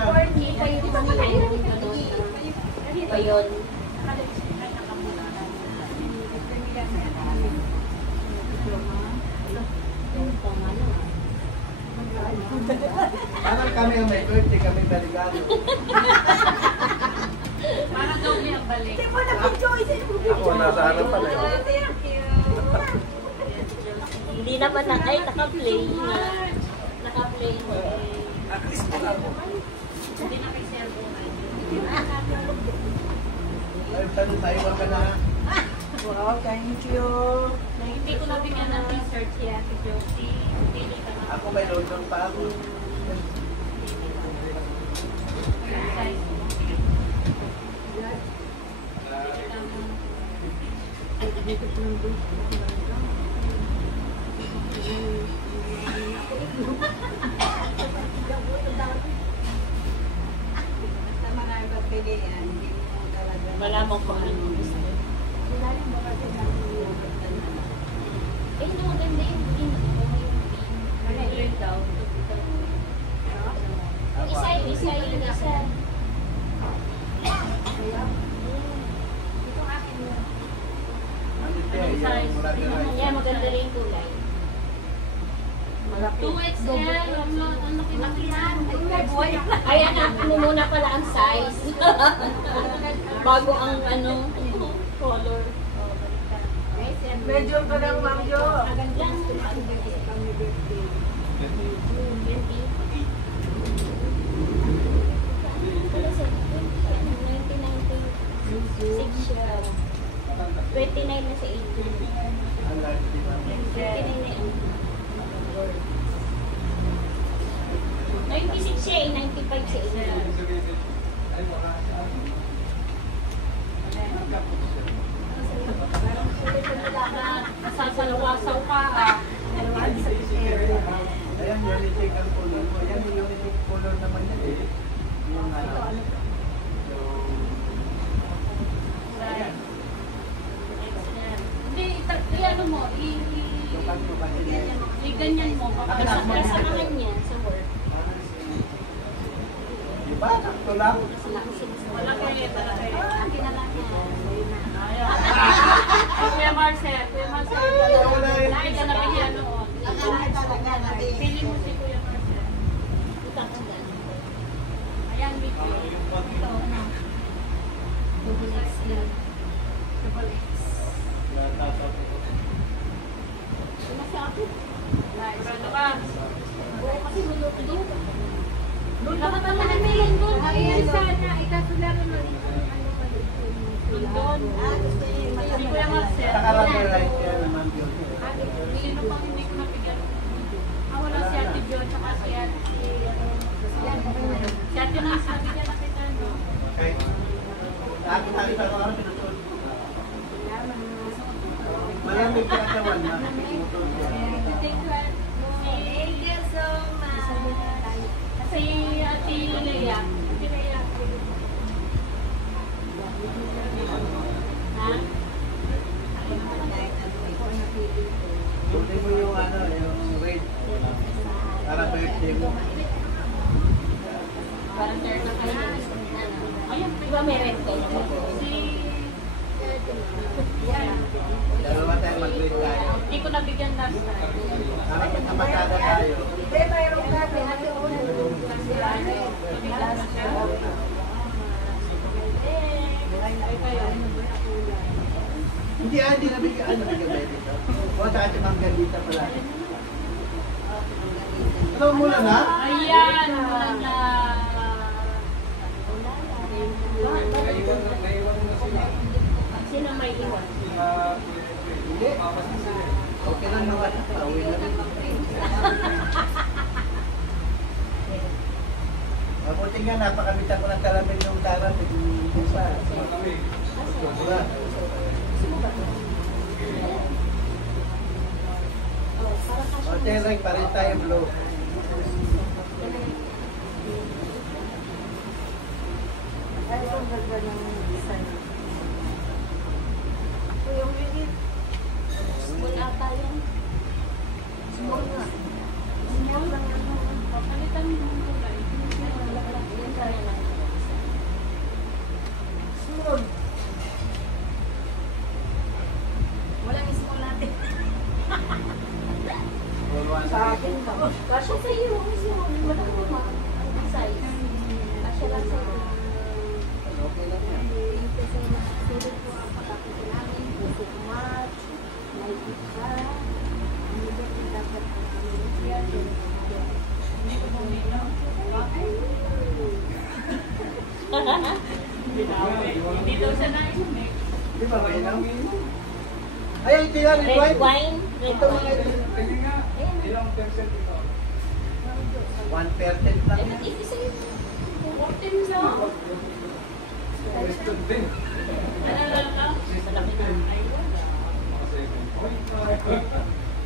Kita yung pa yun. Parang kami ang may birthday, kami baligado. Parang daw may ang balik. Ako, nasa harapan eh. Hindi naman na, ay, naka-play na. Naka-play na. Hindi na kay servo. Ay, tanong tayo ka na. Wow, thank you. Hindi ko nabigyan ng research si Ate Josie. Pili ka na. Ako may load pa ako. Wala mong kung ano gusto. Eh, no, maganda yung pin. Nag-learn daw. Isa yung isa. Yeah, maganda rin yung kulay. 2XL. Ang laki-laki yan. Ayan, ano muna pala ang size. Bago ang ano, color. Medyo ka lang, Ma'am Jo. Lang. siya. 29 na sa 18. 29 na 96 siya eh, 95 sa 18. Nasasalawasaw ka ah. Ayan, unique ang color mo. Ayan, yung unique color naman yan eh. Yung ano. Hindi, i-ano mo, i-ganyan mo. Sa kanya, sa work. Diba? Sakto lang. Wala kayo, wala kayo. Kinala niya. Kuya Marcel, dahil ka nabigyan noon. Pili mo si Kuya Marcel. Ayan, Vicky. Double X yan. Double X. Sigurado ka? Kasi luluto doon. Luto ka pa namin doon. Ayan sana, ikasularo na rin. Doon. Si Kuya Marcel. Nakalagay right yan naman yun. Sino pang hindi ko nabigyan? Wala si Ate Jo, tsaka si Ate... Si Ate na isa, bigyan na kita, no? Okay. Akin sa mga pinutol. Malamig ka katawan na. Pinutol yan. Thank you so much. Si Ate Lea. Ate Lea. Ha? Tuloy mo yung ano, yung red. Para birthday mo. Parang turn na kayo. Ayun, Di ba may red kayo? si... Dalawa tayo mag-red tayo. Hindi ko nabigyan last time. Para pagkamasada tayo. Hindi, mayroon ka. Hindi, hindi nabigyan. Ano nabigyan ba dito? O, sa ating Manggalita pala. Ano muna na? Ayan, wala. Sino may iwan? Hindi. Okay lang naman. Pauwi na rin. Mabuti nga, napakamitan ko ng talamin yung tarat. Yung sa Sobra. O, Terek, parin tayo blue. Ay, ang ganda ng design. Yung minute. Small ata yan. Small nga. Palitan mo yung kulay. Hindi daw siya naiinom. Di ba may inom? Ay, ito yan, Red red wine. wine. Red Ito mga wine. ito. 1% lang. Ito isa yun. 14 lang.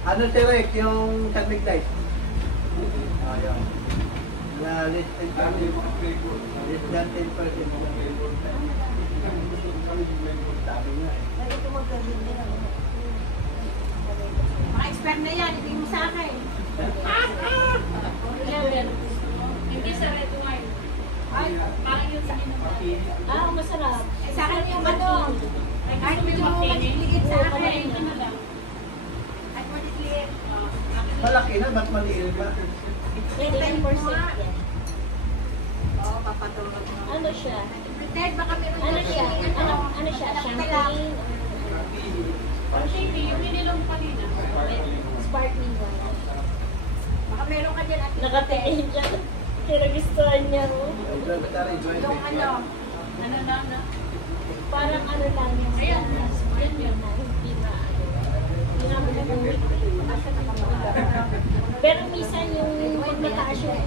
Ano si Rick, yung San Miguel? Ayaw. Na less than 10%. Less than 10%. Sabi nga eh. Mga expert na yan, hindi mo sa akin. Hindi sa red wine. Ay, parang yun sa akin. Ah, masarap. Eh, sa akin yung ano. Kahit medyo maliit sa akin. Kahit maliit. Malaki na, ba't maliit pa? 10% yan. Oo, papatulog mo. Ano siya? Pretend, baka meron Ano dyan siya? yung Ano siya? Champagne? Hindi, yung inilong kanina. Sparkling wine. Baka meron ka dyan at Nakatingin siya. Kinagustuhan niya oh. yung ano. Ano na, na? Parang ano lang yung Ayan. Spring yun na hindi na hindi namin nag-uwi. Pero minsan yung pag mataas yung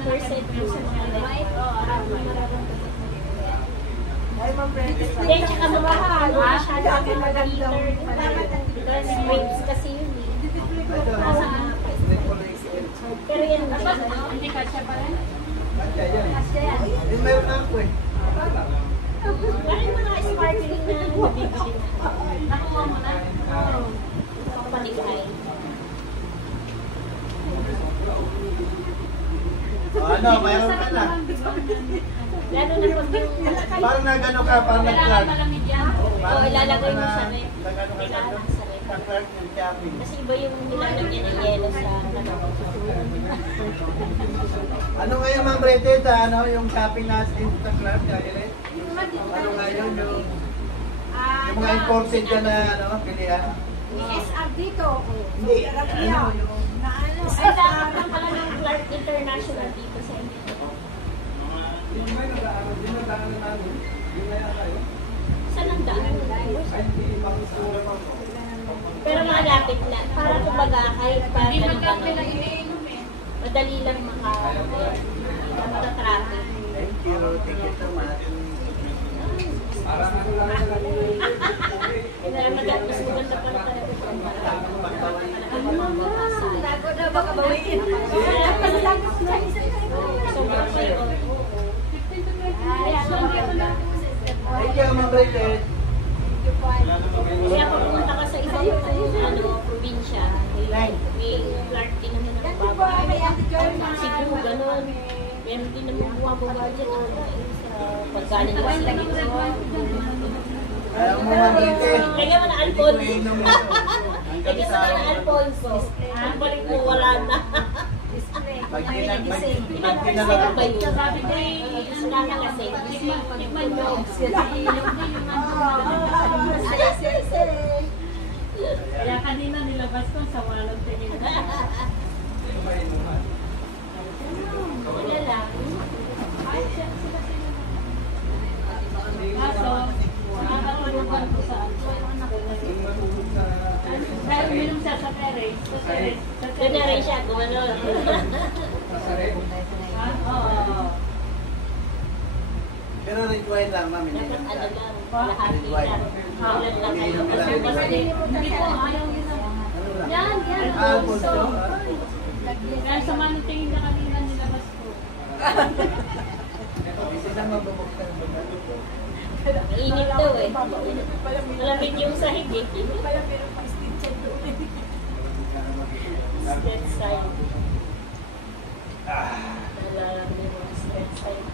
percent yung sa mga light, mararamdaman mo. Ay, Ma'am Brenda. Then, tsaka mamahal. Masyado ako mag-liter. Grapes kasi yun eh. Pero yan, Hindi ka siya pa rin? Hindi meron na ako eh. parang mga sparkling na nabibili na. Nakuha mo na? Papaligay. Ano, mayroon ka na. Lalo na pag yung Parang nagano ka, parang Kailangan nag-clark. malamig yan. Oo, ilalagay mo sa rep. Nagano ka sa Kailangan sa rep. nag-clark yung shopping. Kasi iba yung nilalagyan ng yelo sa Ano ngayon, Ma'am Bridget, ano yung shopping natin sa Clark, Kairet? Ano ngayon yung mga imported ka na ano, pilihan? SR dito. Hindi, ano yung... Na ano? Ay, dapat pala ng Clark International dito sa inyo. Saan ang daan? Pero malapit na. Para kumbaga kahit pa Hindi ganun magkape na ganun. iniinom eh. Madali lang maka-traffic. Thank you so much. Kaya mas maganda pa talaga kung Tago daw baka bawiin. sobrang kayo. Thank you, Ma'am Bridget. Kaya pag pumunta ka sa ibang probinsya, may Clark din naman ang baba. Siguro ganun. Meron din naman mababa dyan sa paggaling ka sa Alam mo, Ma'am Bridget. Lagyan mo na Alfonso. Inom mo. Hanggang Lagyan sa... mo na Alfonso. Ang balik mo wala na. Pag tinalagang Ba yun? Sabi ko wala na kasi. Tikman mo. Ilong na yung Kaya kanina nilabas ko sa walang tingin. Wala lang. Kaso, nakakatulungan ko sa dahil minum siya sa terrace. Sa terrace. Sa Ganyan rin siya, gumanon. Oo. Pero red wine lang, Ma'am. Hindi Dapat lang. ano lang, lahati lang. Ulan lang kayo. Hindi ko ayaw yun. Ano lang? Yan, Alfonso. Alfonso. Kaya sa manutingin na kanina nilabas ko. Hindi na mabubuksan mo na. Init daw eh. Malamig yung sahig eh. Straight side. Malamig yung straight side.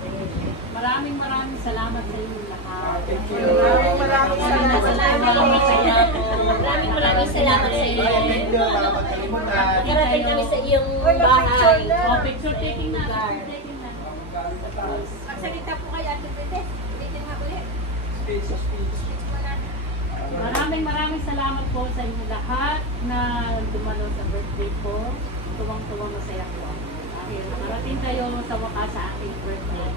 Maraming salamat sa inyo lahat. Thank you. Maraming salamat. Maraming salamat sa iyo. Thank you. Baka magkalimutan. Nakarating kami sa iyong bahay. Oh, picture taking na. Picture taking na. Magsalita po kayo, Ate Bete. Dito nga ulit. Speech mo na. Maraming salamat po sa inyo lahat na dumalo sa birthday ko. Tuwang-tuwang masaya po ako. Dahil nakarating tayo sa wakas sa aking birthday.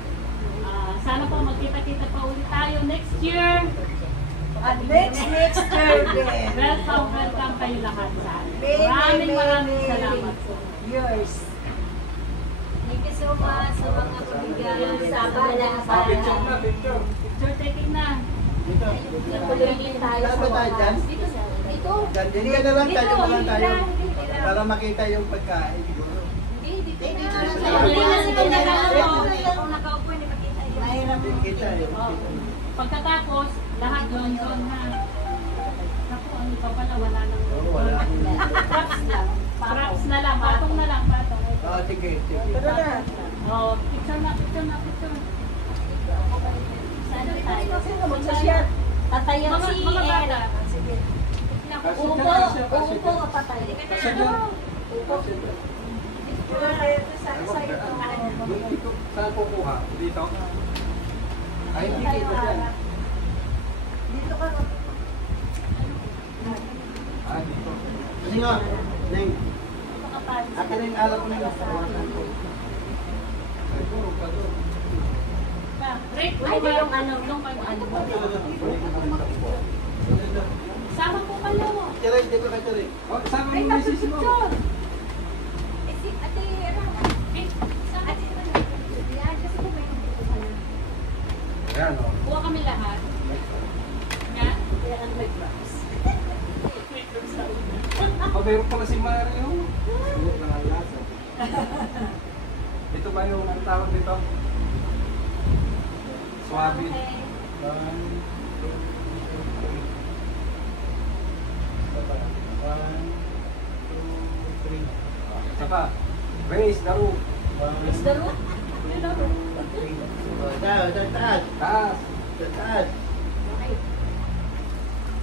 Sana po Magkita-kita pa ulit tayo next year. At next year din. Welcome kayo lahat sa atin. Maraming salamat po. Yours. Thank you so much sa mga kabigyan. Sa mga Picture taking na. Dito. Natuloy din tayo Saan ba tayo dyan? Dito. Dito. Dyan ka na lang, tayo pa lang tayo. Hindi na. Para makita yung pagkain siguro. Hindi, dito na. Hindi na sila nakaupo. Kung nakaupo, hindi makita yun. Mahirap Hindi kita yun. Pagkatapos, lahat doon ha. Naku, ano pa pala, wala nang Oo, wala. props lang. Props na lang, patong na lang, patong. Oo, sige, sige. Tara na. Oh, picture na. Saan tayo? Sino magsasyat? Tatayo si Mga bata. Sige. Upo o patay? Upo. Saan kukuha? Dito? Ay, hindi kita dyan. Dito ka. Ah, dito. Kasi nga, Neng, akin na yung alak ko na yung Ay, puro pa doon. Rate Ay, mo yung ba? ano, Yung yung ano. Sama po kayo. Tiyaray, dito ka tiyaray. Oh, saan ang misis mo? Eh, si ate, ano? Ate, yan, kasi kung may nandito ka na. Ayan, oh. Kuha kami lahat. Yan. Kaya ano may props. Oh, meron pala si Mario. Ito ba yung ang tawag dito? Swabe. Okay. 1, 2, 3. Saka, raise the roof. Is the room? Taas. Taas. Taas. Okay.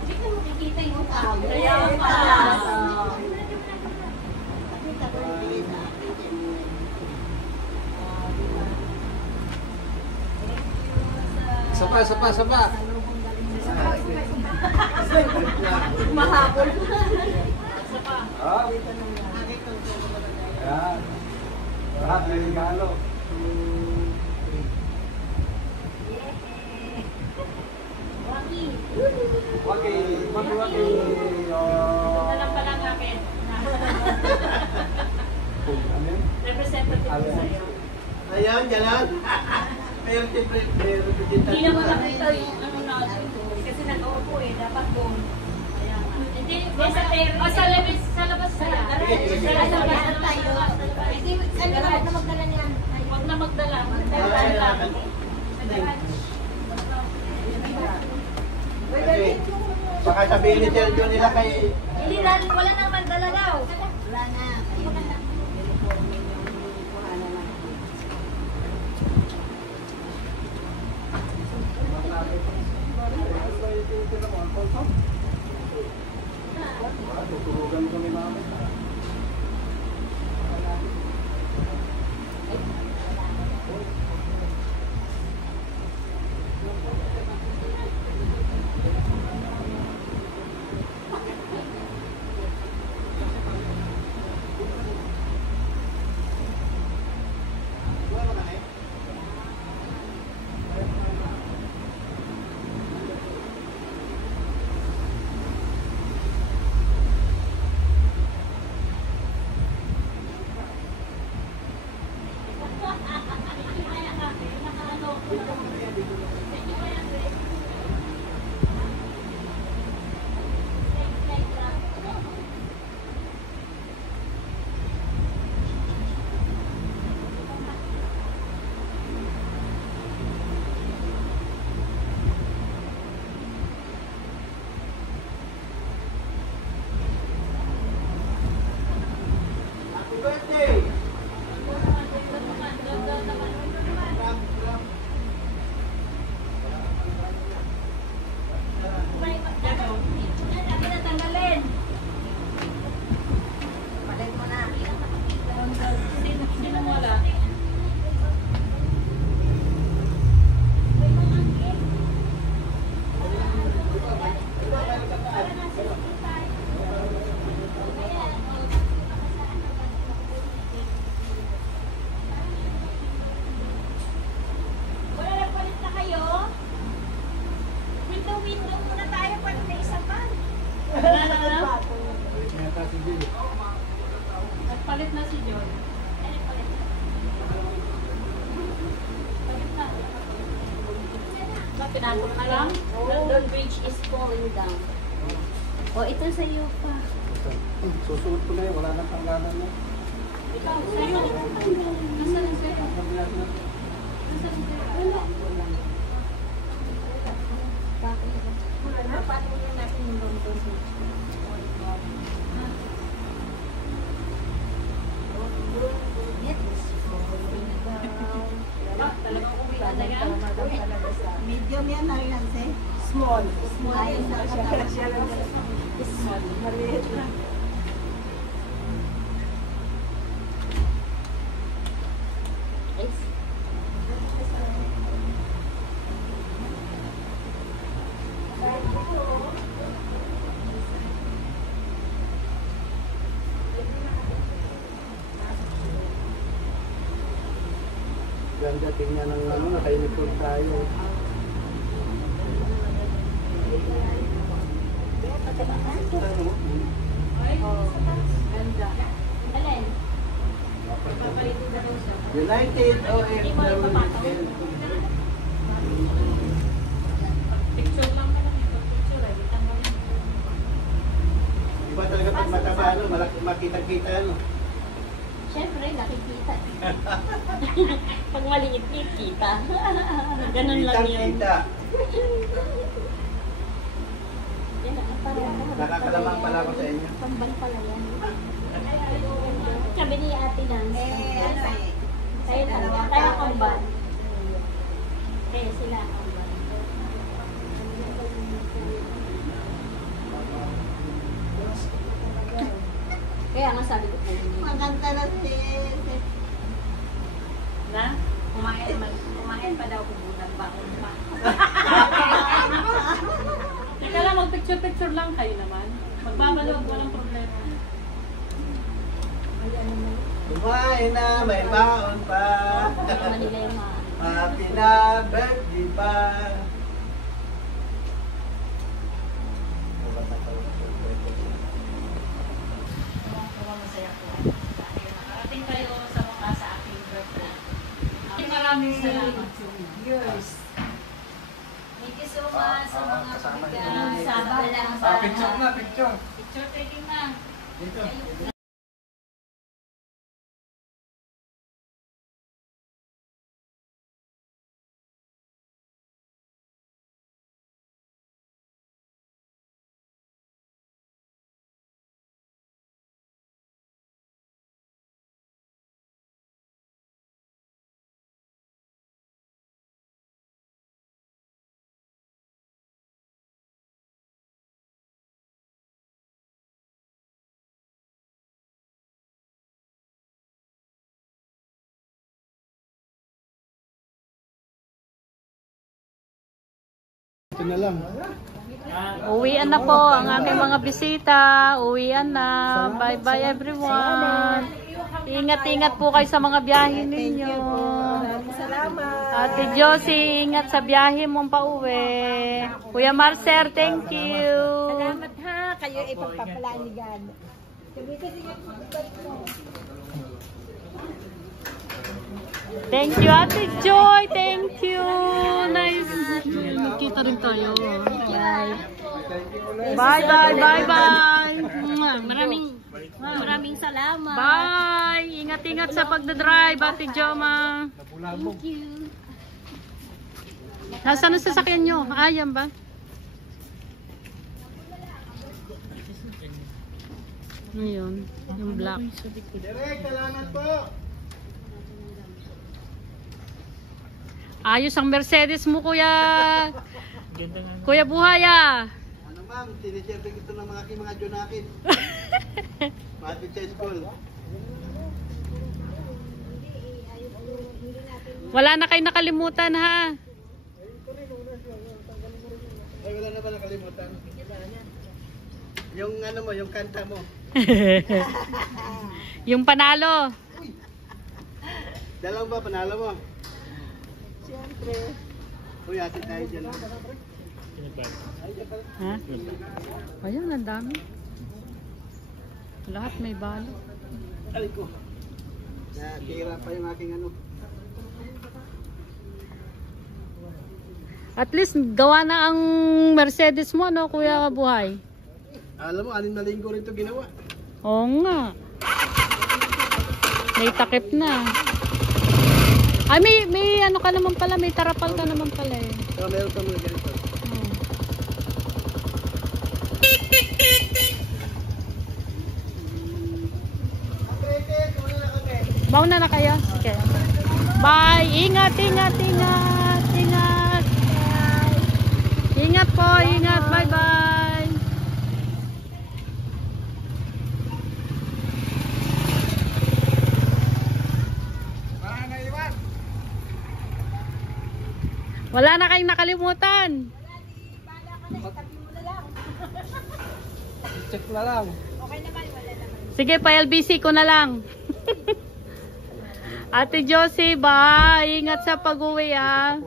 Hindi ka makikita yung tao. Kaya pa. Sapa. Mahabol. Isa pa. Ah. Ayan. Lahat may regalo. Waki. Waki. Ito na lang pala ang akin. Ano yun? Representative ko sa'yo. Ayan, gano'n. Meron din Hindi naman nakita yung ano natin. Kasi nag-uupo eh, dapat doon. Ayan. Hindi, Sa terrace. sa labas na yan. Sa labas tayo. Hindi, ano na, huwag na magdala niyan. Huwag na magdala. Ay, lang. Okay. Baka sabihin ni Sergio nila kay... Hindi, wala nang magdala daw. Wala na. Tuturugan kami namin. Happy birthday! Pinagod na lang. London Bridge is falling down. Oh, ito sa iyo pa. Susuot ko na yun, wala nang tanggalan na. Ikaw, sa'yo. Nasaan ang sa'yo? Nasaan ang sa'yo? Papatuloy natin yung London Bridge. Talagang uwi ka na yan. Medium yan, Arianse. Small. Small. Siya lang. Small. Maliit na. Ganda tingnan ng ano, naka-uniform tayo. Ganda. Alin? United Picture lang ka lang. Picture ay bitang lang. Iba talaga pag mataba, ano, makita-kita, ano. Siyempre, nakikita. Pag maliit, kita. Ganun lang yun. Kita. Yan, parang Nakakalamang pala ako sa inyo. pambal pala yan. Sabi ni Ate Lance. Kayo talaga. Tayo kambal. Kaya sila kambal. Kaya nga sabi ko po. Maganda na si... Na? Kumain pa daw kung bulan bakon pa. Teka lang, mag-picture-picture lang kayo naman. Magbabalog, walang problema. Kumain na, may baon pa. Hindi naman nila yung mga... Happy na birthday pa. Masaya po. Nakarating kayo sa mga sa aking birthday. Maraming salamat. Yours. Thank you so much sa mga kasama bigay. yun. Salamat. Picture na, picture. Picture taking na. Dito. Ito na lang. Uwian na po ang aking mga bisita. Uwian na. Bye-bye everyone. Ingat-ingat po kayo sa mga biyahe ninyo. Salamat. Ate Josie, ingat sa biyahe mong pauwi. Kuya Marcer, thank you. Salamat ha. Kayo ipagpapalanigan. Thank you, Ate Joy. Thank you. Nice. Kita rin tayo. Bye-bye. Bye-bye. Maraming salamat. Bye. Ingat-ingat sa pagdadrive, Ate Joma. Thank you. Nasaan ang sasakyan nyo? Ayan ba? Ayun, yung black. Direk, salamat po. Ayos ang Mercedes mo, Kuya. Kuya Buhaya. Ano ma'am, siniserve ito ng mga Jonakin. Matit sa school. Wala na kayo nakalimutan, ha? Ay, wala na ba nakalimutan? Yung ano mo, yung kanta mo. Yung panalo. Dalaw ba, panalo mo? Siyempre. Uy, atin tayo dyan. Ha? Ayun, ang dami. Lahat may balo. Ay ko. Nakira pa yung aking ano. At least gawa na ang Mercedes mo, no, Kuya Buhay? Alam mo, 6 na linggo rin ito ginawa. Oo nga. May takip na. Ay, may ano ka naman pala, may tarapal ka naman pala eh. So, meron ka mga ganito. Mauna na kayo? Okay. Bye! Ingat, ingat, ingat! Ingat! Ingat po, ingat! Bye-bye! Wala na kayong nakalimutan. Check na lang. Sige, pa-LBC ko na lang. Ate Josie, bye. Ingat sa pag-uwi, ah.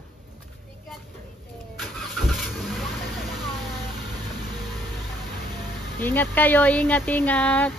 Ingat kayo, ingat, ingat.